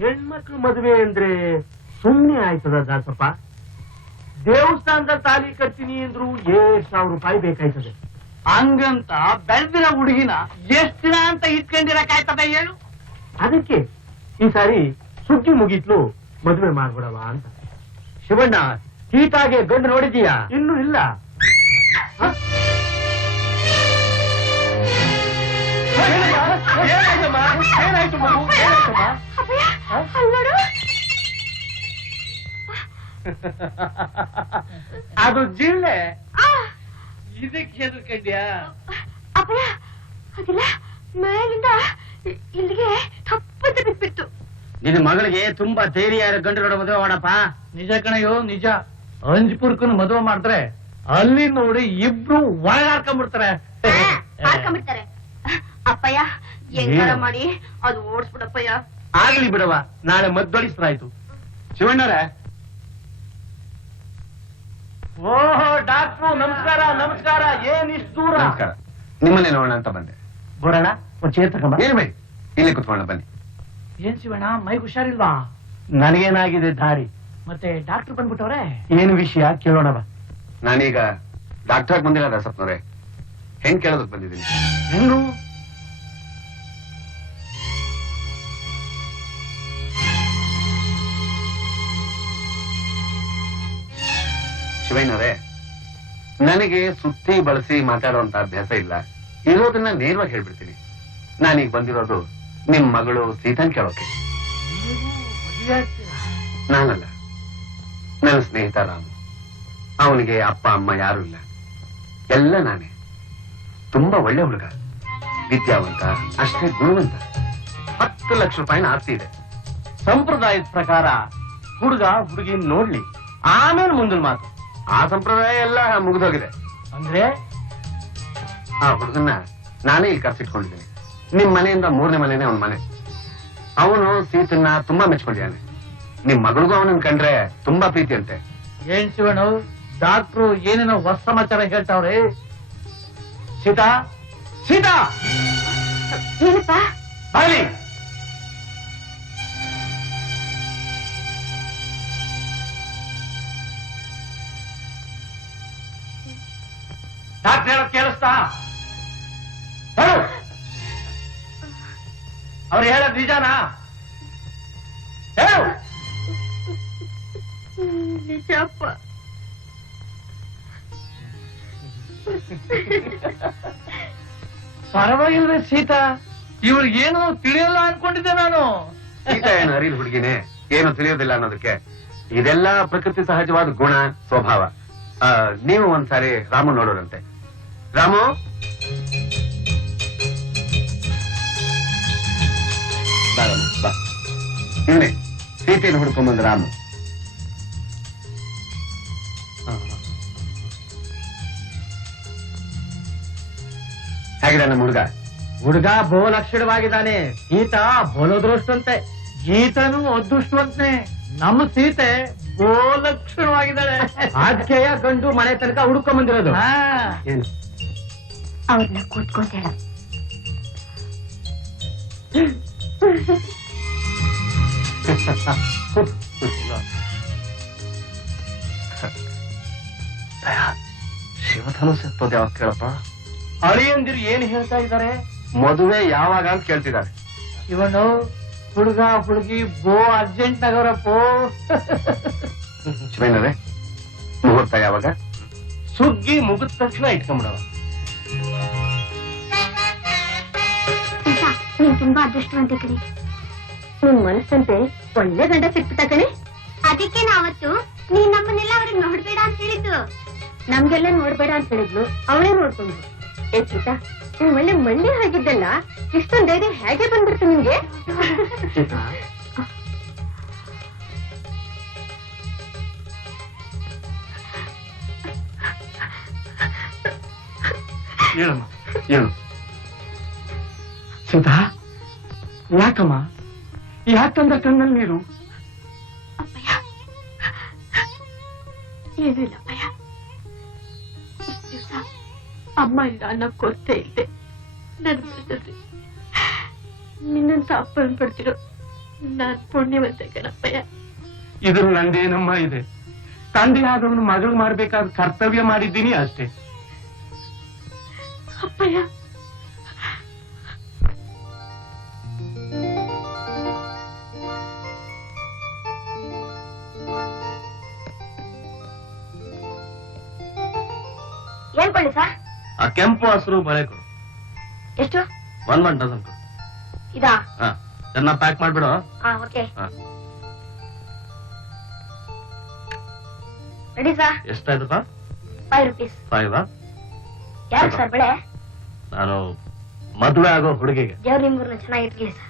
ಹೆಣ್ಮಕ್ಳು ಮದುವೆ ಅಂದ್ರೆ ಸುಮ್ನೆ ಆಯ್ತದ ದಾಸಪ್ಪ? ದೇವಸ್ಥಾನದ ತಾಲಿ ಕಟ್ತೀನಿ ಅಂದ್ರು 7,000 ರೂಪಾಯಿ ಬೇಕಾಯ್ತದೆ. ಹಂಗಂತ ಬೆಳೆದಿನ ಹುಡುಗಿನ ಎಷ್ಟ್ ದಿನ ಅಂತ ಇಟ್ಕೊಂಡಿರಕಾಯ್ತದ ಹೇಳು? ಅದಕ್ಕೆ ಈ ಸಾರಿ ಸುಗ್ಗಿ ಮುಗಿತ್ಲು ಮದುವೆ ಮಾಡ್ಬಿಡವ ಅಂತ. ಶಿವಣ್ಣ, ಸೀತಾಗೆ ಗಂಡು ನೋಡಿದೀಯಾ? ಇನ್ನೂ ಇಲ್ಲ. ಅದು ಜಿಳ್ಳೆ. ಇದಕ್ಕೆ ಹೆದರ್ಕೊಂಡ್ಯಾ? ಅಪ್ಪಯ್ಯ, ಅದಿಲ್ಲ ಮೇಲಿಂದ ಇಲ್ಲಿಗೆ ತಪ್ಪಂತ ಬಿಟ್ಬಿಟ್ಟು. ನಿನ್ನ ಮಗಳಿಗೆ ತುಂಬಾ ಧೈರ್ಯ ಗಂಡು ನೋಡೋ ಮದುವೆ ಮಾಡಪ್ಪ. ನಿಜ ಕಣಯ್ಯೋ, ನಿಜ. ಅಂಜ್ಪುರ್ಕನ್ ಮದುವೆ ಮಾಡಿದ್ರೆ ಅಲ್ಲಿ ನೋಡಿ ಇಬ್ರು ಒಳಗಾಡ್ಕೊಂಡ್ಬಿಡ್ತಾರೆ. ಹಾಡ್ಕೊಂಡ್ಬಿಡ್ತಾರೆ. ಅಪ್ಪಯ್ಯ, ಹೆಂಗಾರ ಮಾಡಿ ಅದು ಓಡಿಸ್ಬಿಡಪ್ಪಯ್ಯ. ಆಗ್ಲಿ ಬಿಡವ, ನಾಳೆ ಮದ್ದೊಳಿಸ್ರಾಯ್ತು. ಶಿವಣ್ಣರೇ. ಓಹೋ ಡಾಕ್ಟ್ರು, ನಮಸ್ಕಾರ. ನಮಸ್ಕಾರ. ಏನ್ ಇಷ್ಟು ದೂರ? ನಮಸ್ಕಾರ. ನಿಮ್ಮನ್ನೇ ನೋಡೋಣ ಅಂತ ಬಂದೆ. ಬರೋಣ, ಒಂದ್ ಚೇರ್ ತಗೊಂಬ. ಏನು ಬೇಡಿ, ಇಲ್ಲೇ ಕುತ್ಕೊಳ್ಳೋಣ ಬನ್ನಿ. ಏನ್ ಶಿವಣ್ಣ, ಮೈಗೆ ಹುಷಾರಿಲ್ವಾ? ನನಗೇನಾಗಿದೆ ದಾರಿ. ಮತ್ತೆ ಡಾಕ್ಟರ್ ಬಂದ್ಬಿಟ್ಟವ್ರೆ. ಏನು ವಿಷಯ ಕೇಳೋಣವ? ನಾನೀಗ ಡಾಕ್ಟರ್ ಬಂದಿಲ್ಲ ದಾಸಪ್ಪನವ್ರೆ, ಹೆಂಗ್ ಕೇಳೋದಕ್ ಬಂದಿದ್ದೀನಿ. ಹೆಂಗು? ಶಿವಣ್ಣರೇ, ನನಗೆ ಸುತ್ತಿ ಬಳಸಿ ಮಾತಾಡುವಂತ ಅಭ್ಯಾಸ ಇಲ್ಲ. ಇರೋದನ್ನ ನೇರವಾಗಿ ಹೇಳ್ಬಿಡ್ತೀನಿ. ನಾನೀಗ ಬಂದಿರೋದು ನಿಮ್ ಮಗಳು ಸೀತನ್ ಕೇಳೋಕೆ. ನಾನಲ್ಲ, ನನ್ನ ಸ್ನೇಹಿತ ರಾಮು. ಅವನಿಗೆ ಅಪ್ಪ ಅಮ್ಮ ಯಾರು ಇಲ್ಲ, ಎಲ್ಲ ನಾನೇ. ತುಂಬಾ ಒಳ್ಳೆ ಹುಡುಗ, ವಿದ್ಯಾವಂತ, ಅಷ್ಟೇ ಗುಣವಂತ. 10 ಲಕ್ಷ ರೂಪಾಯಿನ ಆಸ್ತಿ ಇದೆ. ಸಂಪ್ರದಾಯದ ಪ್ರಕಾರ ಹುಡುಗ ಹುಡುಗಿ ನೋಡ್ಲಿ, ಆಮೇಲೆ ಮುಂದಿನ ಮಾತು. ಆ ಸಂಪ್ರದಾಯ ಎಲ್ಲ ಮುಗಿದೋಗಿದೆ. ಅಂದ್ರೆ ಆ ಹುಡುಗನ್ನ ನಾನೇ ಇಲ್ಲಿ ಕರ್ಸಿಟ್ಕೊಂಡಿದ್ದೀನಿ. ನಿಮ್ ಮನೆಯಿಂದ 3ನೇ ಮನೆನೇ ಅವನ ಮನೆ. ಅವನು ಸೀತನ್ನ ತುಂಬಾ ಮೆಚ್ಕೊಂಡಿದ್ದಾನೆ. ನಿಮ್ ಮಗಳಿಗೂ ಅವನನ್ನ ಕಂಡ್ರೆ ತುಂಬಾ ಪ್ರೀತಿ ಅಂತೆ. ಏನ್ ಶಿವಣ್ಣ, ಡಾಕ್ಟ್ರು ಏನೇನೋ ಹೊಸ ಸಮಾಚಾರ ಹೇಳ್ತಾವ್ರೆ. ಸೀತಾ, ಸೀತಾ ಏನಪ್ಪ? ಬಾಲಿ. ಡಾಕ್ಟರ್ ಹೇಳೋದ್ ಕೇಳಿಸ್ತಾ? ಹೇಳು. ಅವ್ರು ಹೇಳೋದ್ ನಿಜಾನಾ? ಹೇಳು. ನಿಜಪ್ಪ. ಪರವಾಗಿಲ್ವೇ ಸೀತಾ, ಇವ್ರಿಗೆ ಏನು ತಿಳಿಯಲ್ಲ ಅನ್ಕೊಂಡಿದ್ದೆ ನಾನು. ಸೀತಾ ಏನು ಅರಿಲ್ ಹುಡುಗಿನೇ, ಏನು ತಿಳಿಯೋದಿಲ್ಲ ಅನ್ನೋದಕ್ಕೆ. ಇದೆಲ್ಲ ಪ್ರಕೃತಿ ಸಹಜವಾದ ಗುಣ, ಸ್ವಭಾವ. ನೀವು ಒಂದ್ಸಾರಿ ರಾಮು ನೋಡೋರಂತೆ. ರಾಮು, ಬಾ. ಇವನೇ ಸೀತೆಯನ್ನು ಹುಡ್ಕೊಂಡ್ಬಂದ ರಾಮು. ಹೇಗಿದೆ ನಮ್ಮ ಹುಡುಗ? ಹುಡುಗ ಬಹು ಲಕ್ಷಣವಾಗಿದ್ದಾನೆ. ಸೀತಾ ಬೋಲೋದ್ರಷ್ಟಂತೆ, ಗೀತನು ಅದೃಷ್ಟವಂತೆ. ನಮ್ಮ ಸೀತೆ ಗೋಲಕ್ಷಣವಾಗಿದ್ದಾಳೆ. ಆದ್ಕೆಯ ಗಂಡು ಮನೆ ತನಕ ಹುಡುಕೊಂಡ್ ಬಂದಿರೋದು. ಏನು? ಅವ್ರನ್ನ ಕೂತ್ಕೋತೇಳ. ಶಿವಧನುಸ್ ಎತ್ತೋದು ಯಾವಾಗ ಕೇಳಪ್ಪ? ಅಳಿಯಂದಿರು ಏನ್ ಹೇಳ್ತಾ ಇದ್ದಾರೆ? ಮದುವೆ ಯಾವಾಗ ಅಂತ ಕೇಳ್ತಿದ್ದಾರೆ. ಶಿವಣ್ಣ, ಹುಡುಗ ಹುಡುಗಿ ಬೋ ಅರ್ಜೆಂಟ್ ನಗರಪ್ಪೋ. ಶಿವಣ್ಣರೇ, ಮುಹೂರ್ತ ಯಾವಾಗ? ಸುಗ್ಗಿ ಮುಗಿದ ತಕ್ಷಣ ಇಟ್ಕೊಂಡ್ಬಿಡವ. ನೀನ್ ತುಂಬಾ ಅದೃಷ್ಟವಂತ ಕಣೆ. ನಿನ್ ಮನಸ್ಸಂತೆ ಒಳ್ಳೆ ಗಂಡ ಸಿಕ್ಬಿಟ್ಟ ಕಣೆ. ಅದಕ್ಕೆ ನಾವತ್ತು ನೀನ್ ನಮ್ಮನ್ನೆಲ್ಲ ಅವ್ರಿಗೆ ನೋಡ್ಬೇಡ ಅಂತ ಹೇಳಿದ್ದು. ನಮ್ಗೆಲ್ಲ ನೋಡ್ಬೇಡ ಅಂತ ಹೇಳಿದ್ಲು, ಅವಳೇ ನೋಡ್ಕೊಂಡ್ರು. ಏ ಸೀತಾ, ನೀನ್ ಒಳ್ಳೆ ಮಳ್ಳಿ ಆಗಿದ್ದಲ್ಲ, ಇಷ್ಟೊಂದ್ ಧೈರ್ಯ ಹೇಗೆ ಬಂದ್ಬಿಡ್ತು ನಿಮ್ಗೆ? ಹೇಳಮ್ಮ. ಏನು? ಸೀತಾ, ಯಾಕಮ್ಮ? ಯಾಕಂದ ಕಣ್ಣಲ್ಲಿ ನೀರು? ಅಪ್ಪಯ್ಯ, ಏನೂ ಇಲ್ಲ ಅಪ್ಪಯ್ಯ. ಇಷ್ಟು ದಿವಸ ಅಮ್ಮ ಇಲ್ಲ ಅನ್ನೋ ಕೊರತೆ ಇಲ್ಲದೆ ನನ್ ಬೆಳೆದ್ರಿ. ನಿನ್ನಂತ ಅಪ್ಪನ ಪಡ್ತಿರೋ ನಾನ್ ಪುಣ್ಯವಂತೆ ಕಣಪ್ಪಯ್ಯ. ಇದ್ರ ನಂದೇನಮ್ಮ ಇದೆ? ತಂದೆ ಆದವನು ಮಗಳು ಮಾಡ್ಬೇಕಾದ ಕರ್ತವ್ಯ ಮಾಡಿದ್ದೀನಿ ಅಷ್ಟೇ. ಅಪ್ಪಯ್ಯ, ಏನ್ ಕೊಳ್ಳಿ ಸರ್? ಆ ಕೆಂಪು ಹಸಿರು ಬಳೆ ಕೊಡು. ಎಷ್ಟು? 1 ಡಜನ್ ಕೊಡು. ಇದಾ? ಹಾ, ಚೆನ್ನಾಗಿ ಪ್ಯಾಕ್ ಮಾಡ್ಬಿಡು. ಓಕೆ. ಹಾ. Ready sir? ಎಷ್ಟಾಯ್ತಪ್ಪ? 5 rupees. 5? ಯಾರು ಸರ್ ಬೆಳೆ? ನಾನು ಮದುವೆ ಆಗೋ ಹುಡುಗಿಗೆ. ದೇವ್ರ ನಿಮ್ಗೂರ್ನ ಚೆನ್ನಾಗಿರ್ಲಿ ಸರ್.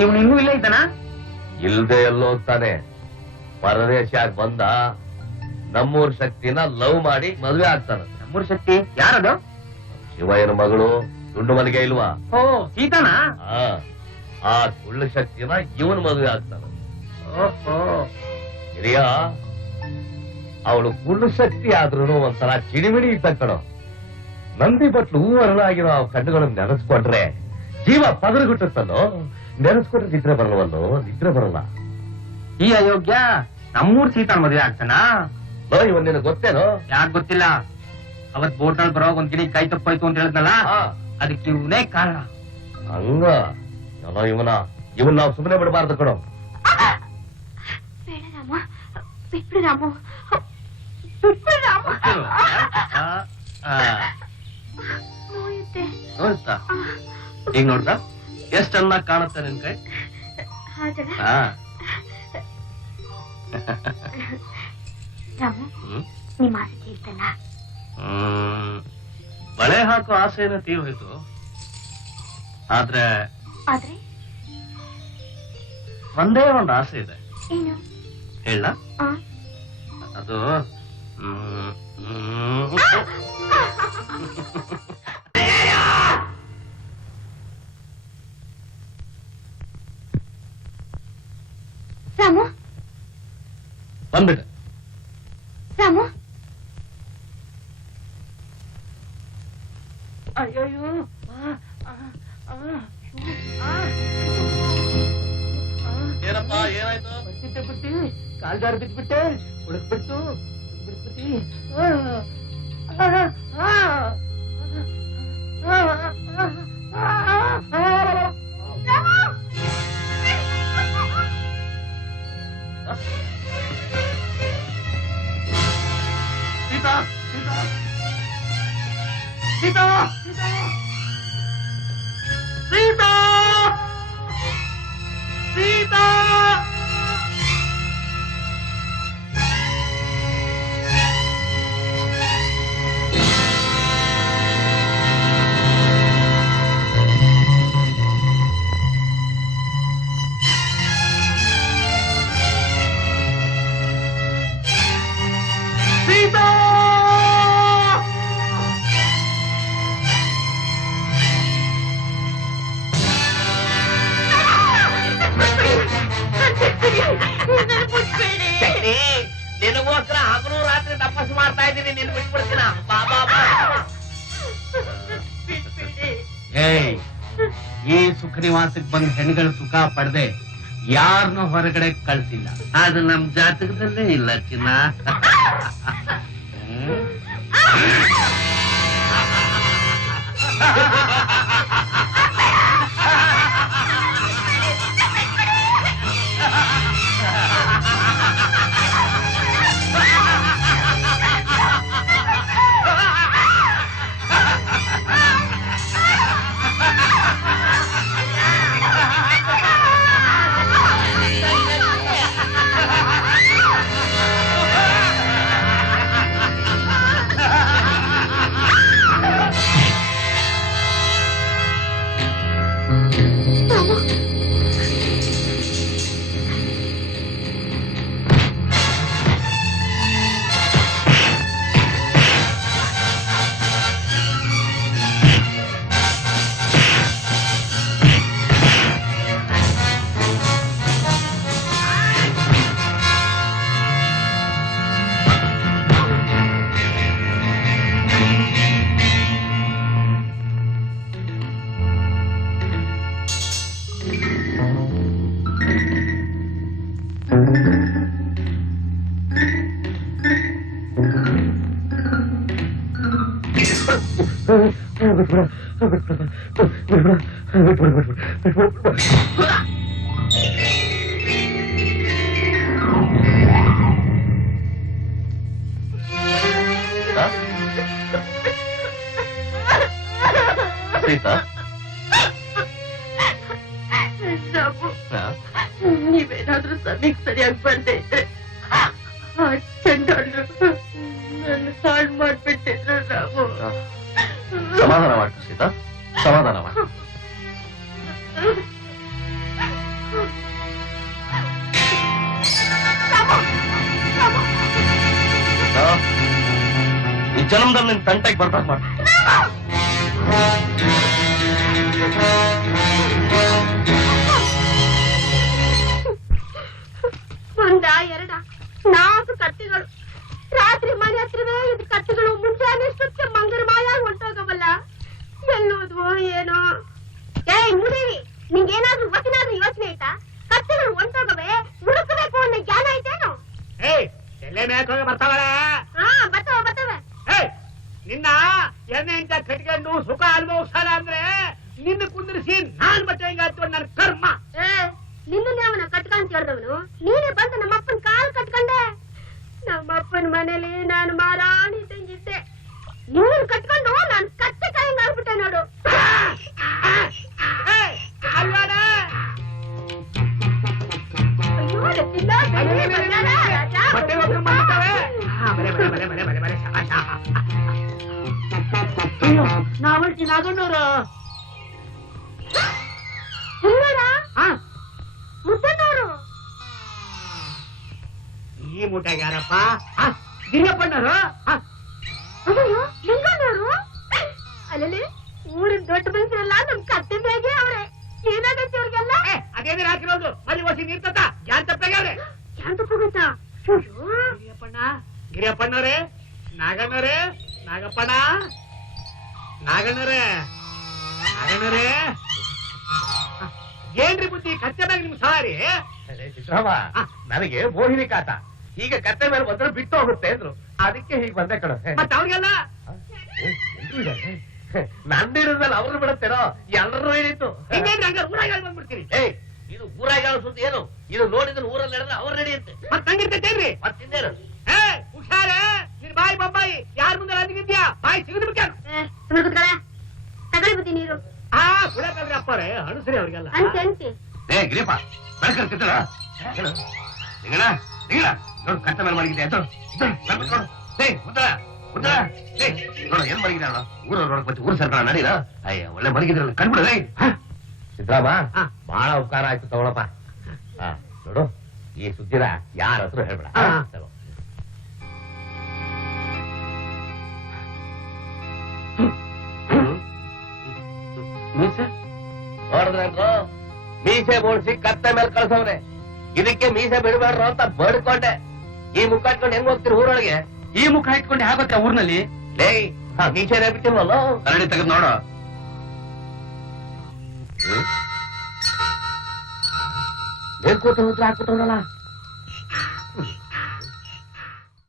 ಇವನು ಇನ್ನೂ ಇಲ್ಲ ಇದ್ದಾನ? ಇಲ್ದೆ ಎಲ್ಲೋ ತಾನೆ ಪರದೇಶ ಬಂದ ನಮ್ಮೂರ್ ಶಕ್ತಿನ ಲವ್ ಮಾಡಿ ಮದ್ವೆ ಆಗ್ತಾನ. ನಮ್ಮೂರ್ ಶಕ್ತಿ ಯಾರದು? ಶಿವಯ್ಯನ ಮಗಳು ದುಂಡು ಮಲ್ಲಿಗೆ ಇಲ್ವಾ? ಓ, ಸೀತಾನ? ಆ ಕುಳ್ಳು ಶಕ್ತಿನ ಇವನ್ ಮದುವೆ ಆಗ್ತಾನ. ಓಹೋ. ಹಿರಿಯ ಅವಳು ಕುಳ್ಳು ಶಕ್ತಿ ಆದ್ರೂ ಒಂಥರ ಚಿಡಿಮಿಡಿ ಇದ್ದ ಕಣೋ. ನಂದಿ ಬಟ್ಲು ಹೂವರಲಾಗಿರೋ ಆ ಕಣ್ಣುಗಳನ್ನು ನೆನೆಸ್ಕೊಂಡ್ರೆ ಜೀವ ಪದರಗುಟ್ಟುತ್ತಲ್ಲೋ. ನೆನೆಸ್ಕೊಂಡ್ರೆ ನಿದ್ರೆ ಬರಲ್ವಲ್ಲೋ, ನಿದ್ರೆ ಬರಲ್ಲ. ಈ ಅಯೋಗ್ಯ ನಮ್ಮೂರ್ ಸೀತಾನ್ ಮದುವೆ ಆಗ್ತಾನ? ಇವನ್ ನಿನಗೆ ಗೊತ್ತೇನೋ? ಯಾಕ್ ಗೊತ್ತಿಲ್ಲ. ಅವತ್ ಬೋಟ್ನಲ್ಲಿ ಬರೋ ಒಂದ್ ಗಿಣಿ ಕೈ ತಪ್ಪಾಯ್ತು ಅಂತ ಹೇಳಿದ್ನಲ್ಲ, ಅದಕ್ಕೆ ಇವನೇ ಕಾರಣ. ಹಂಗ ಇವನ್ ನಾವು ಸುಮ್ಮನೆ ಬಿಡಬಾರ್ದು ಕಣೋ. ಬೇಡ ರಾಮ, ಬಿಟ್ಬಿಡು ರಾಮು, ಬಿಟ್ಬಿಡು ರಾಮು. ನೋಯುತ್ತೆ. ನೋಡ್ತಾ ಈಗ ನೋಡ್ದ ಎಷ್ಟ್ ಚೆನ್ನಾಗಿ ಕಾಣುತ್ತೆ ನಿನ್ ಕೈ. ಹೌದಲ್ಲ ರಾಮು? ನಿಮ್ಮ ಆಸೆ ತೀರ್ತಲ್ಲ? ಬಳೆ ಹಾಕೋ ಆಸೆನ ತೀರೋಯ್ತು. ಆದ್ರೆ ಒಂದೇ ಒಂದು ಆಸೆ ಇದೆ. ಏನು? ಹೇಳ? ಅದು ರಾಮು, ಬಂದ್ಬಿಟ್ಟೆ. ರಾಮು, ಅಯ್ಯೋ, ಏನಪ್ಪ ಏನಾಯ್ತು? ಬಿಟ್ಟು ಕಾಲ್ದಾರ ಬಿದ್ಬಿಟ್ಟೆ, ಉಳಕ್ಬಿಟ್ಟು ಬಿಟ್ಬಿಟ್ಟಿ. ಸೀತಾ, ಸೀತಾ, ಸೀತಾ, ಸೀತಾ, ಸೀತಾ, ಸೀತಾ. ನಿನಗೋಸ್ಕರ ಹಗಲು ರಾತ್ರಿ ತಪಸ್ಸು ಮಾಡ್ತಾ ಇದ್ದೀನಿ. ನೀನು ಬಿಟ್ಬಿಡ್ತೀನ? ಏಯ್, ಈ ಸುಖ ನಿವಾಸಕ್ಕೆ ಬಂದ ಹೆಣ್ಗಳ ಸುಖ ಪಡೆದೆ ಯಾರನ್ನೂ ಹೊರಗಡೆ ಕಳ್ಸಿಲ್ಲ. ಅದು ನಮ್ ಜಾತಕದಲ್ಲೇ ಇಲ್ಲ ಚಿನ್ನ. ಸೀತಾ ನೀವೇನಾದ್ರೂ ಸಮಯಕ್ಕೆ ಸರಿಯಾಗಿ ಬರ್ದೇ ಇದ್ರೆ ಚಂಡಾಳು ನನ್ನ ಹಾಳು ಮಾಡ್ಬಿಟ್ಟಿದ್ರು ರಾಮು. ಸಮಾಧಾನ ಮಾಡ್ತು ಸೀತಾ, ಸಮಾಧಾನ ಮಾಡು. ಈ ಜನ್ಮದಲ್ಲಿ ನಿನ್ ತಂಟೆಗೆ ಬರ್ತಾಗ ಮಾಡು. ಒಂದ ಎರಡ 4 ಕತ್ತಿಗಳು ರಾತ್ರಿ ಮನೆ ಹತ್ರವೇ ಇದು ಕತ್ತಿಗಳು ಮುಂಜಾನೆ ಸುತ್ತ ಮಂಗರ ಮಾಯ ಹೊಂಟೋಗವಲ್ಲ. ಎಲ್ಲೋದ್ವೋ ಏನೋ. ಮುದೇವಿ, ನಿಂಗೇನಾದ್ರೂ ವಚನಾದ್ರೂ ಯೋಚನೆ ಆಯ್ತಾ? ಕತ್ತಿಗಳು ಹೊಂಟೋಗವೆ, ಹುಡುಕಬೇಕು ಅನ್ನೋ ಜ್ಞಾನ ಐತೇನು? ಬರ್ತಾವಳ ಬರ್ತವೆ. ನಿನ್ನ ಎಣ್ಣೆ ಇಂತ ಕಟ್ಕೊಂಡು ಸುಖ ಅನುಭವಿಸಲ್ಲ ಅಂದ್ರೆ ನಿನ್ನ ಕುಂದಿರಿಸಿ ನಾನ್ ಬಟ್ಟೆ ಹಿಂಗಾಯ್ತು ನನ್ನ ಕರ್ಮ. ನಿನ್ನ ಅವನ ಕಟ್ಕೊಂಡ್ ಕೇಳಿದವನು ನೀನೇ ಬಂದು ನಮ್ಮಪ್ಪನ ಕಾಲ್ ಕಟ್ಕೊಂಡೆ. ನಮ್ಮಪ್ಪನ ಮನೇಲಿ ನಾನು ಮಾರಾಣಿ ತಂಗಿದ್ದೆ. ನಿನ್ನ ಕಟ್ಕೊಂಡು ನಾನು ಕತ್ತೆ ಕಾಯಿ ಆಗ್ಬಿಟ್ಟೆ ನೋಡು. ನಾವಲ್ಟಿ ನಾಗಣ್ಣವ್ರು ಮುದ್ದನವರು ಈ ಮೂಟೆಗೆ ಯಾರಪ್ಪ? ಗಿರಿಯಪ್ಪಣ್ಣರು. ಅಯ್ಯೋ ಲಿಂಗಣ್ಣವರು. ಅಲ್ಲಲ್ಲಿ ಊರಿನ ದೊಡ್ಡ ಮನುಷ್ಯರೆಲ್ಲ ನಮ್ ಕತ್ತೆ ಬೇಗೆ ಅವ್ರೆ. ಏನಾಗತ್ತೆ ಅವ್ರಿಗೆಲ್ಲ? ಅದೇನೇ ಹಾಕಿರೋದು ಮನೆ ವಸಿ ನಿಂತ ಯಾನ್ ತಪ್ಪಾಗ್ಯಾವ್ರೆ? ಯಾನ್ ತಪ್ಪಾಗತ್ತಾ? ಗಿರಿಯಪ್ಪಣ್ಣ, ಗಿರಿಯಪ್ಪಣ್ಣವ್ರೆ, ನಾಗಣ್ಣವ್ರೆ, ನಾಗಪ್ಪಣ್ಣ, ನಾಗಣ್ಣವ್ರೆ, ನಾಗಣ್ಣವ್ರೆ, ಏನ್ರಿ ಬುದ್ಧಿ ಕತ್ತೆ ಮ್ಯಾಗ ನಿಮ್ ಸಾರಿ? ವಿಶ್ರಾಮ, ನನಗೆ ಮೋಹಿನಿ ಕಾಟ. ಈಗ ಕತ್ತೆ ಮೇಲೆ ಬಂದ್ರೆ ಬಿಟ್ಟು ಹೋಗುತ್ತೆ ಅಂದ್ರು, ಅದಕ್ಕೆ ಹೀಗೆ ಬಂದೆ ಕಣ. ಮತ್ತ ಅವ್ರಿಗೆಲ್ಲ ನಂದಿರದ್ಮೇಲೆ ಅವ್ರು ಬಿಡುತ್ತೇನೋ, ಎಲ್ಲರೂ ಹೇಳಿತ್ತು. ಊರಾಗ ಬಂದ್ಬಿಡ್ತೀರಿ. ಇದು ಊರಾಗ ಸುದ್ದಿ ಏನು? ಇದು ನೋಡಿದ್ರೆ ಊರಲ್ಲಿ ನಡೆದ್ರೆ ಅವ್ರು ನಡೆಯುತ್ತೆ. ಮತ್ ನಂಗಿರ್ತೇನ್ರಿ ಮತ್ತಿಂದೇನು? ಹುಷಾರ, ನಿನ್ ಬಾಯಿ ಬೊಂಬಾಯಿ ಯಾರ ಮುಂದೆ ಅಂದಿದ್ಯಾ ಬಾಯಿ ಸಿಗದ್ಬಿಟ್ಟ. ತಗೊಳ್ಳಿ ಬುದ್ಧಿ ನೀರು ಕುಡಕ್ಕಾದ್ರೆ ಅಪ್ಪರೇ ಅಣಸ್ರಿ ಅವ್ರಿಗೆಲ್ಲ. ಅಂತೆ ಗಿರಿಯಪ್ಪ ಬೆಳಕರ್ ಕಿತ್ತಳ ನಿಂಗಣ ನಿಂಗಣ ನೋಡು ಕಷ್ಟ ಮೇಲೆ ಮಲಗಿದೆ ನೋಡು ಏನ್ ಮಲಗಿದೆ ಅವಳು. ಊರವ್ರು ನೋಡಕ್ ಮತ್ತೆ ಊರ್ ಸರ್ಕಾರ ನಡೀಲ. ಅಯ್ಯ ಒಳ್ಳೆ ಮಲಗಿದ್ರಲ್ಲ ಕಣ್ಬಿಡ. ಸಿದ್ರಾಮ ಬಹಳ ಉಪಕಾರ ಆಯ್ತು ತಗೊಳಪ್ಪ. ನೋಡು ಈ ಸುದ್ದಿನ ಯಾರ ಹತ್ರ ಹೇಳ್ಬೇಡ. ನೋಡಿದ್ರೇನ್ರು ಮೀಸೆ ಬೋಳ್ಸಿ ಕತ್ತೆ ಮೇಲೆ ಕಳ್ಸವ್ರೆ. ಇದಕ್ಕೆ ಮೀಸೆ ಬಿಡಬೇಡ್ರು ಅಂತ ಬಡ್ಕೊಂಡೆ. ಈ ಮುಖ ಇಟ್ಕೊಂಡು ಹೆಂಗ್ ಹೋಗ್ತೀರಿ ಊರೊಳಗೆ? ಈ ಮುಖ ಇಟ್ಕೊಂಡು ಆಗುತ್ತೆ ಊರ್ನಲ್ಲಿ? ಲೇ ಮೀಸೆನೇ ಬಿಟ್ಟಿಲ್ವಲ್ಲ, ಕರಡಿ ತೆಗೆದು ನೋಡು. ಬೇಕು ಉದ್ರ ಹಾಕ್ಬಿಟ್ರಲ್ಲ.